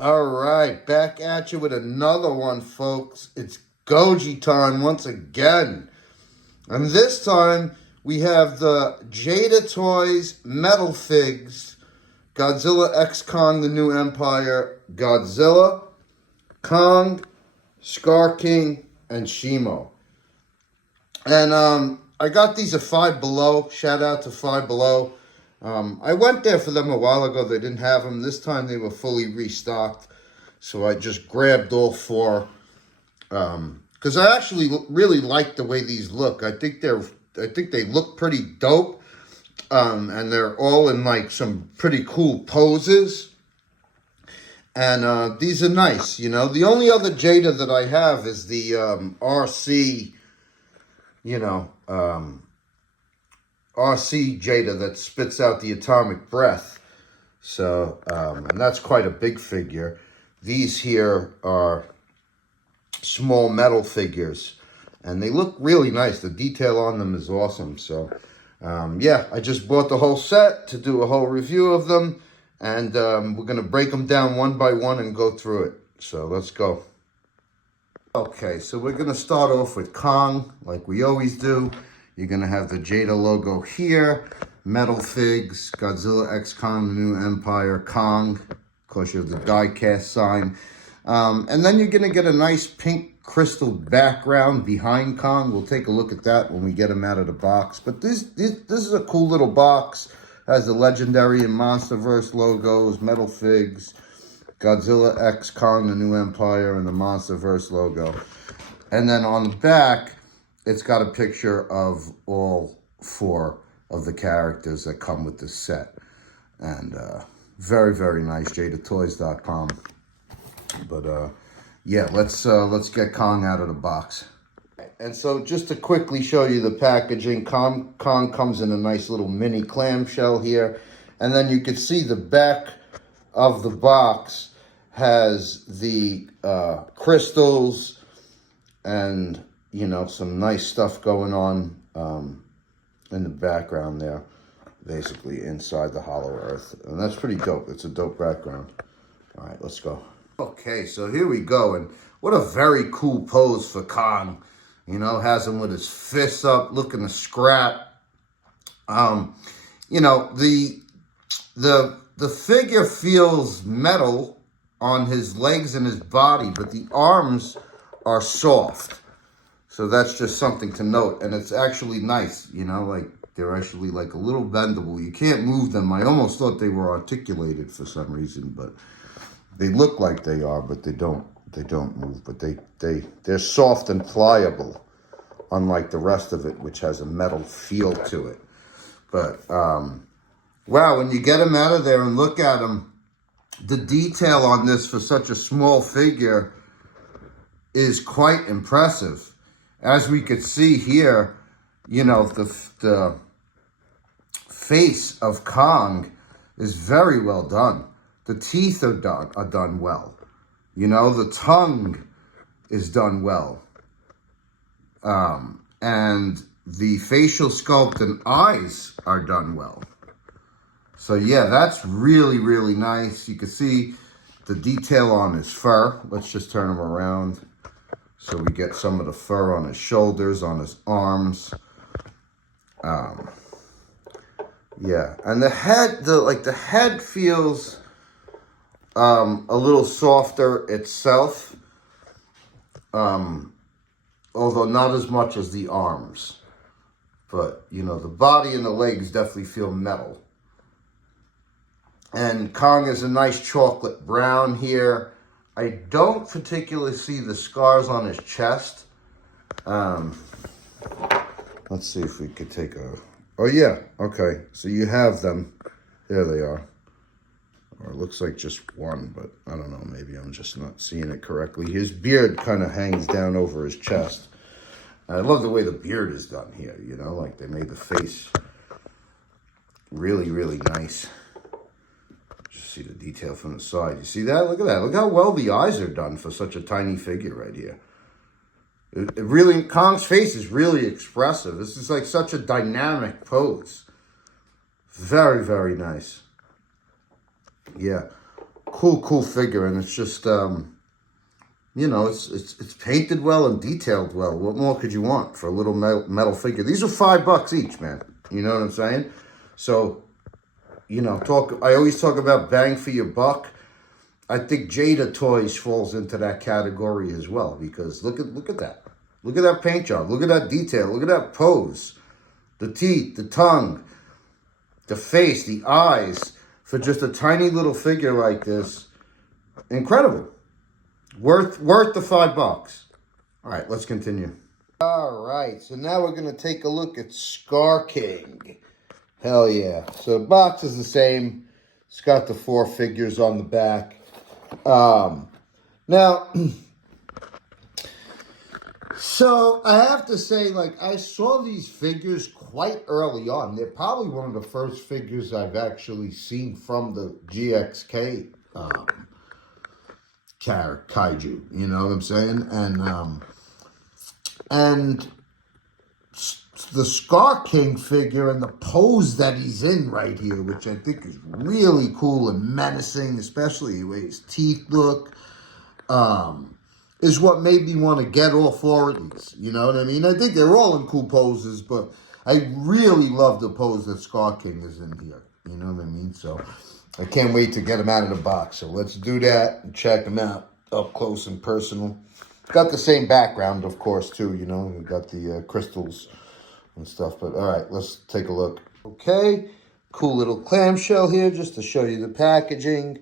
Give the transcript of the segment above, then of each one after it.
All right, back at you with another one, folks. It's Goji time once again. And this time we have the Jada Toys Metalfigs Godzilla X Kong The New Empire, Godzilla, Kong, Scar King, and Shimo. And I got these at Five Below. Shout out to Five Below. I went there for them a while ago. They didn't have them. This time they were fully restocked. So I just grabbed all four. Because I actually really like the way these look. I think they look pretty dope. And they're all in like some pretty cool poses. And these are nice, you know. The only other Jada that I have is the RC, RC Jada that spits out the atomic breath. So, and that's quite a big figure. These here are small metal figures, and they look really nice. The detail on them is awesome. So, yeah, I just bought the whole set to do a whole review of them, and we're going to break them down one by one and go through it. So, let's go. Okay, so we're going to start off with Kong, like we always do. You're going to have the Jada logo here, Metalfigs, Godzilla X Kong, The New Empire, Kong. Of course, you have the die-cast sign. And then you're going to get a nice pink crystal background behind Kong. We'll take a look at that when we get him out of the box. But this is a cool little box. Has the Legendary and Monsterverse logos, Metalfigs, Godzilla X Kong, The New Empire, and the Monsterverse logo. And then on the back, it's got a picture of all four of the characters that come with this set. And very, very nice, JadaToys.com. But yeah, let's get Kong out of the box. And so just to quickly show you the packaging, Kong comes in a nice little mini clamshell here. And then you can see the back of the box has the crystals and, you know, some nice stuff going on in the background there, basically inside the Hollow Earth. And that's pretty dope. It's a dope background. All right, let's go. Okay, so here we go. And what a very cool pose for Kong. You know, has him with his fists up, looking to scrap. You know, the figure feels metal on his legs and his body, but the arms are soft. So that's just something to note. And it's actually nice, you know, like they're actually like a little bendable. You can't move them. I almost thought they were articulated for some reason, but they look like they are, but they don't move. But they're soft and pliable, unlike the rest of it, which has a metal feel to it. But wow, when you get them out of there and look at them, the detail on this for such a small figure is quite impressive. As we could see here, you know, the face of Kong is very well done. The teeth are done well. You know, the tongue is done well. And the facial sculpt and eyes are done well. So yeah, that's really, really nice. You can see the detail on his fur. Let's just turn him around so we get some of the fur on his shoulders, on his arms. Yeah, and the head, the head feels a little softer itself, although not as much as the arms. But, you know, the body and the legs definitely feel metal. And Kong is a nice chocolate brown here. I don't particularly see the scars on his chest. Let's see if we could take a... Oh, yeah. Okay. So you have them. There they are. Or it looks like just one, but I don't know. Maybe I'm just not seeing it correctly. His beard kind of hangs down over his chest. I love the way the beard is done here, you know, like they made the face really, really nice. Just see the detail from the side. You see that? Look at that. Look how well the eyes are done for such a tiny figure right here. It really, Kong's face is really expressive. This is like such a dynamic pose. Very, very nice. Yeah. cool figure, and it's just you know, it's painted well and detailed well. What more could you want for a little metal figure? These are $5 each, man. You know what I'm saying? So, you know, I always talk about bang for your buck. I think Jada Toys falls into that category as well, because look at that. Look at that paint job. Look at that detail. Look at that pose. The teeth, the tongue, the face, the eyes. For just a tiny little figure like this, incredible. Worth the $5. All right, let's continue. All right, so now we're going to take a look at Scar King. Hell yeah. So the box is the same. It's got the 4 figures on the back. Now, so I have to say, like, I saw these figures quite early on. They're probably one of the first figures I've actually seen from the GXK kaiju, you know what I'm saying? And the Scar King figure and the pose that he's in right here, which I think is really cool and menacing, especially the way his teeth look, is what made me want to get all 4 of these. You know what I mean? I think they're all in cool poses, but I really love the pose that Scar King is in here. You know what I mean? So I can't wait to get them out of the box. So let's do that and check them out up close and personal. Got the same background, of course, too. You know, we got the crystals and stuff. But all right, let's take a look. Okay, cool little clamshell here just to show you the packaging.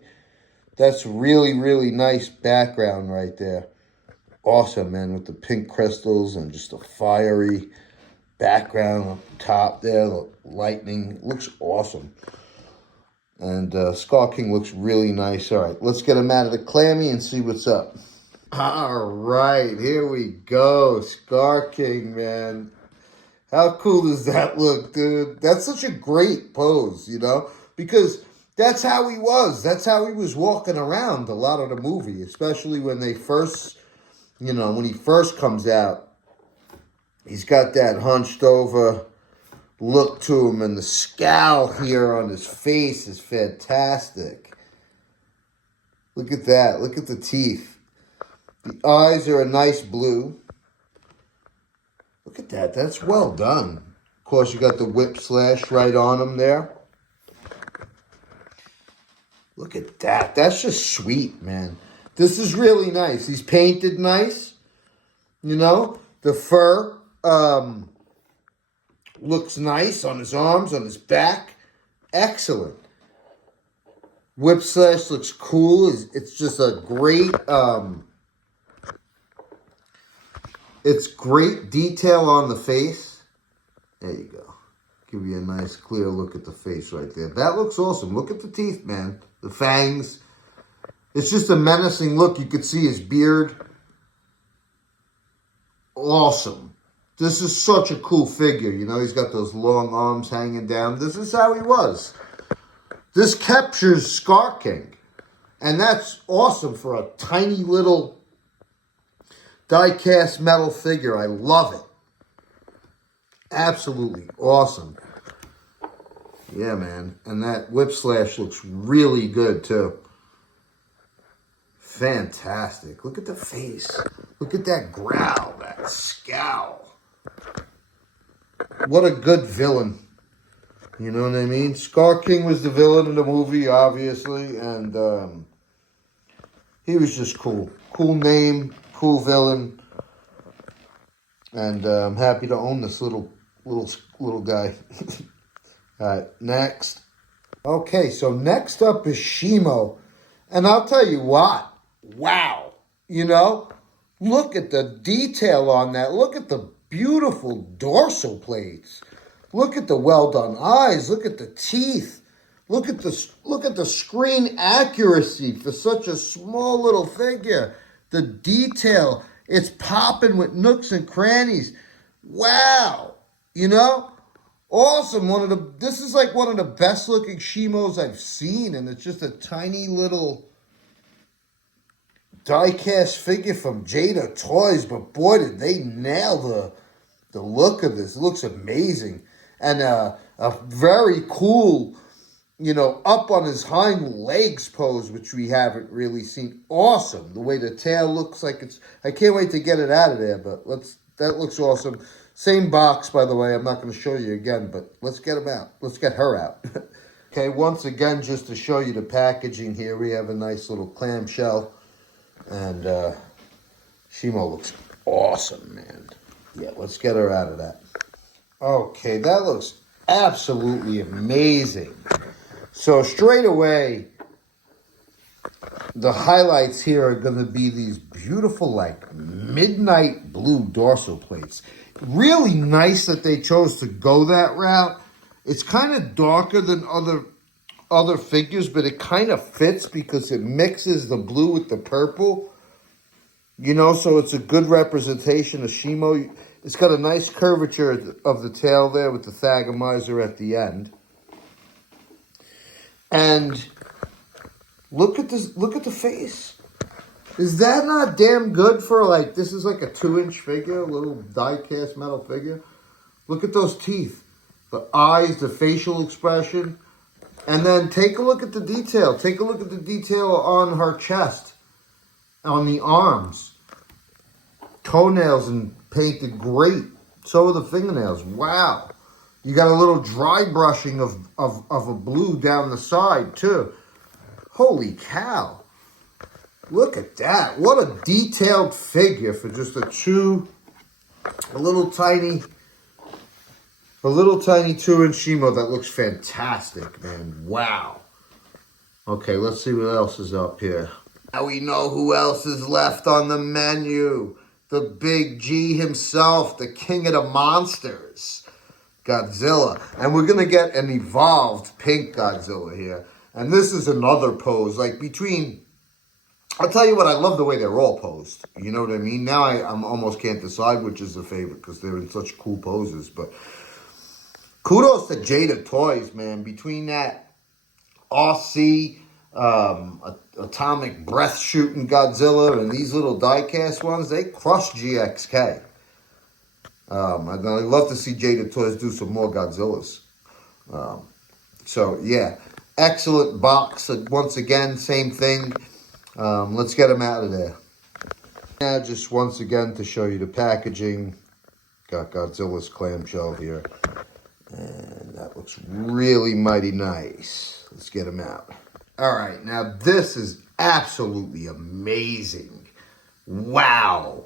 That's really, really nice background right there. Awesome, man, with the pink crystals and just a fiery background up top there. The lightning looks awesome. And Scar King looks really nice. All right, let's get him out of the clammy and see what's up. All right, here we go. Scar King, man. How cool does that look, dude? That's such a great pose, you know? Because that's how he was. That's how he was walking around a lot of the movie, especially when they first, you know, when he first comes out. He's got that hunched over look to him, and the scowl here on his face is fantastic. Look at that. Look at the teeth. The eyes are a nice blue. Look at that. That's well done. Of course, you got the whip slash right on him there. Look at that. That's just sweet, man. This is really nice. He's painted nice. You know, the fur looks nice on his arms, on his back. Excellent. Whip slash looks cool. It's just a great... It's great detail on the face. There you go. Give you a nice clear look at the face right there. That looks awesome. Look at the teeth, man. The fangs. It's just a menacing look. You could see his beard. Awesome. This is such a cool figure. You know, he's got those long arms hanging down. This is how he was. This captures Scar King. And that's awesome for a tiny little die-cast metal figure. I love it. Absolutely awesome. Yeah, man. And that whip slash looks really good, too. Fantastic. Look at the face. Look at that growl, that scowl. What a good villain. You know what I mean? Scar King was the villain in the movie, obviously, and he was just cool. Cool name. Cool villain, and I'm happy to own this little guy. All right, next. Okay, so next up is Shimo, and I'll tell you what. Wow, you know, look at the detail on that. Look at the beautiful dorsal plates. Look at the well done eyes. Look at the teeth. Look at the screen accuracy for such a small little figure. The detail, it's popping with nooks and crannies. Wow. You know? Awesome. This is like one of the best looking Shimos I've seen. And it's just a tiny little die-cast figure from Jada Toys. But boy, did they nail the look of this. It looks amazing. And a very cool you know, up on his hind legs pose, which we haven't really seen. Awesome. The way the tail looks like it's... I can't wait to get it out of there, but that looks awesome. Same box, by the way. I'm not going to show you again, but let's get him out. Let's get her out. Okay, once again, just to show you the packaging here, we have a nice little clamshell. And Shimo looks awesome, man. Yeah, let's get her out of that. Okay, that looks absolutely amazing. So straight away, the highlights here are going to be these beautiful, like, midnight blue dorsal plates. Really nice that they chose to go that route. It's kind of darker than other figures, but it kind of fits because it mixes the blue with the purple. You know, so it's a good representation of Shimo. It's got a nice curvature of the tail there with the thagomizer at the end. And look at this, look at the face. Is that not damn good for, like, this is like a 2-inch figure, a little die-cast metal figure? Look at those teeth, the eyes, the facial expression. And then take a look at the detail. Take a look at the detail on her chest, on the arms. Toenails and painted great. So are the fingernails. Wow. You got a little dry brushing of a blue down the side, too. Holy cow. Look at that. What a detailed figure for just a little tiny 2-inch Shimo that looks fantastic, man. Wow. Okay, let's see what else is up here. Now we know who else is left on the menu. The big G himself, the king of the monsters. Godzilla. And we're going to get an evolved pink Godzilla here. And this is another pose. Like between... I'll tell you what, I love the way they're all posed. You know what I mean? Now I'm almost can't decide which is the favorite because they're in such cool poses. But kudos to Jada Toys, man. Between that RC, atomic breath shooting Godzilla and these little die-cast ones, they crushed GXK. I'd love to see Jada Toys do some more Godzillas. So, yeah. Excellent box. Once again, same thing. Let's get them out of there. Now, just once again to show you the packaging. Got Godzilla's clamshell here. And that looks really mighty nice. Let's get them out. All right. Now, this is absolutely amazing. Wow.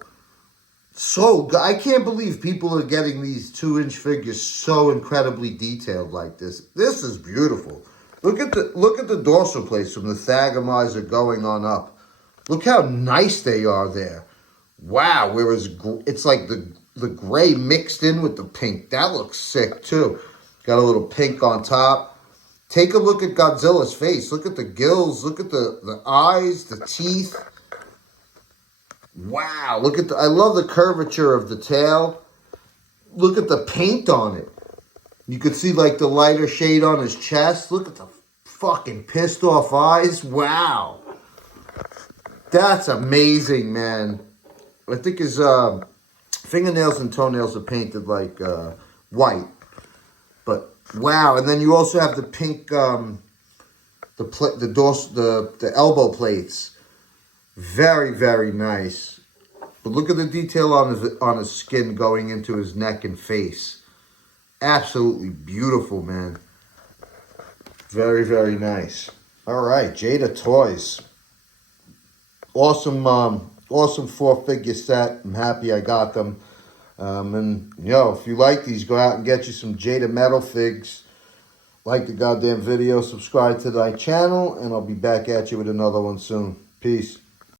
So, I can't believe people are getting these 2-inch figures so incredibly detailed like this. This is beautiful. Look at the dorsal plates from the thagomizer going on up. Look how nice they are there. Wow, whereas it's like the gray mixed in with the pink. That looks sick too. Got a little pink on top. Take a look at Godzilla's face. Look at the gills. Look at the eyes, the teeth. Wow, look at I love the curvature of the tail. Look at the paint on it. You could see like the lighter shade on his chest. Look at the fucking pissed off eyes. Wow. That's amazing, man. I think his fingernails and toenails are painted like white. But wow, and then you also have the pink the elbow plates. Very, very nice. But look at the detail on his skin going into his neck and face. Absolutely beautiful, man. Very, very nice. All right, Jada Toys. Awesome, awesome 4-figure set. I'm happy I got them. And, if you like these, go out and get you some Jada Metalfigs. Like the goddamn video, subscribe to my channel, and I'll be back at you with another one soon. Peace.